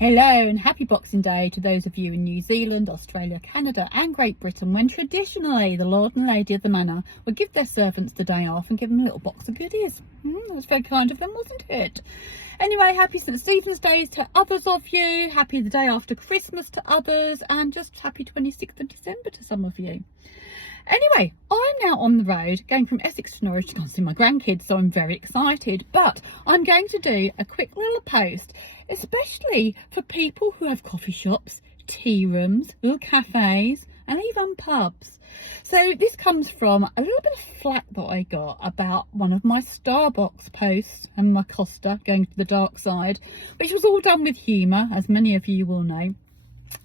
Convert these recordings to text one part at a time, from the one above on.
Hello and happy Boxing Day to those of you in New Zealand, Australia, Canada and Great Britain, when traditionally the Lord and Lady of the Manor would give their servants the day off and give them a little box of goodies. That was very kind of them, wasn't it? Anyway, happy St Stephen's Day to others of you, happy the day after Christmas to others, and just happy 26th of December to some of you. Anyway, I'm now on the road going from Essex to Norwich to go and see my grandkids, so I'm very excited. But I'm going to do a quick little post, especially for people who have coffee shops, tea rooms, little cafes and even pubs. So this comes from a little bit of flack that I got about one of my Starbucks posts and my Costa going to the dark side, which was all done with humour, as many of you will know.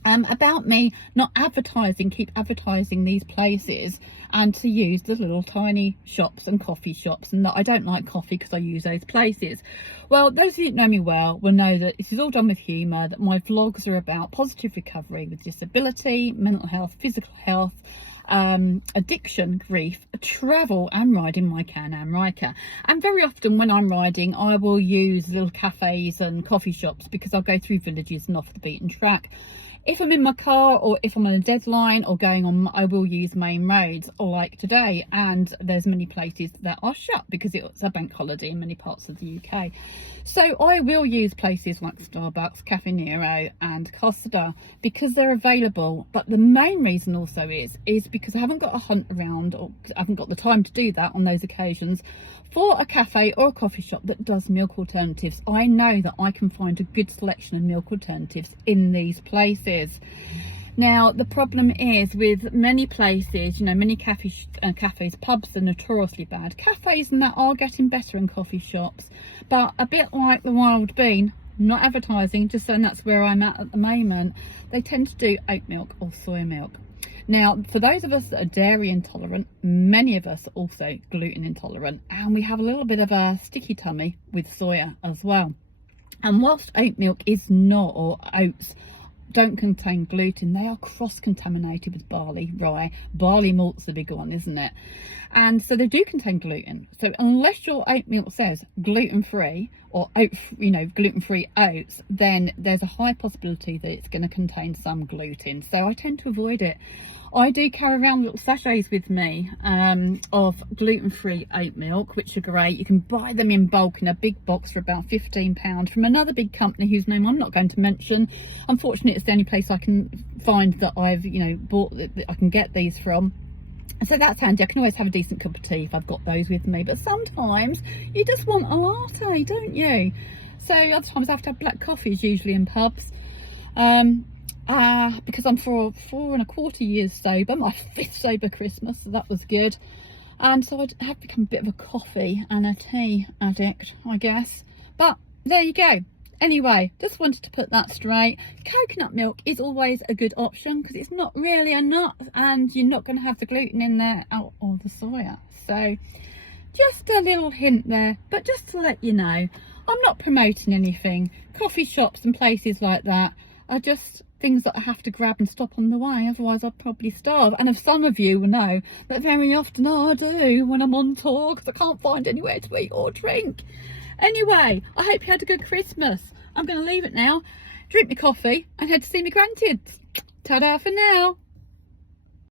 About me not keep advertising these places and to use the little tiny shops and coffee shops, and that I don't like coffee because I use those places. Well, those of you that know me well will know that this is all done with humour, that my vlogs are about positive recovery with disability, mental health, physical health, addiction, grief, travel and riding my Can-Am Ryker. And very often when I'm riding I will use little cafes and coffee shops because I'll go through villages and off the beaten track. If I'm in my car or if I'm on a deadline or going on, I will use main roads, like today, and there's many places that are shut because it's a bank holiday in many parts of the UK. So I will use places like Starbucks, Caffè Nero and Costa because they're available. But the main reason also is because I haven't got a hunt around, or I haven't got the time to do that on those occasions, for a cafe or a coffee shop that does milk alternatives. I know that I can find a good selection of milk alternatives in these places. Now the problem is with many places, you know, many cafes, pubs are notoriously bad. Cafes and that are getting better in coffee shops, but a bit like the Wild Bean, not advertising, just saying that's where I'm at the moment, they tend to do oat milk or soy milk. Now, for those of us that are dairy intolerant, many of us are also gluten intolerant, and we have a little bit of a sticky tummy with soya as well. And whilst oat milk is not, or oats don't contain gluten, they are cross-contaminated with barley, rye. Barley malt's the big one, isn't it? And so they do contain gluten. So unless your oat milk says gluten-free or gluten-free oats, then there's a high possibility that it's going to contain some gluten. So I tend to avoid it. I do carry around little sachets with me of gluten-free oat milk, which are great. You can buy them in bulk in a big box for about £15 from another big company whose name I'm not going to mention. Unfortunately, it's the only place I can find that I've bought that I can get these from. So that's handy. I can always have a decent cup of tea if I've got those with me, but sometimes you just want a latte, don't you? So other times I have to have black coffees, usually in pubs. Because I'm 4.25 years sober, my 5th sober Christmas, so that was good. And so I have become a bit of a coffee and a tea addict, I guess. But there you go. Anyway, just wanted to put that straight. Coconut milk is always a good option because it's not really a nut and you're not going to have the gluten in there or the soya. So just a little hint there, but just to let you know, I'm not promoting anything. Coffee shops and places like that are just things that I have to grab and stop on the way, otherwise I'd probably starve. And if some of you will know that very often I do when I'm on tour because I can't find anywhere to eat or drink. Anyway, I hope you had a good Christmas. I'm going to leave it now, drink my coffee and head to see my grandkids. Ta-da for now.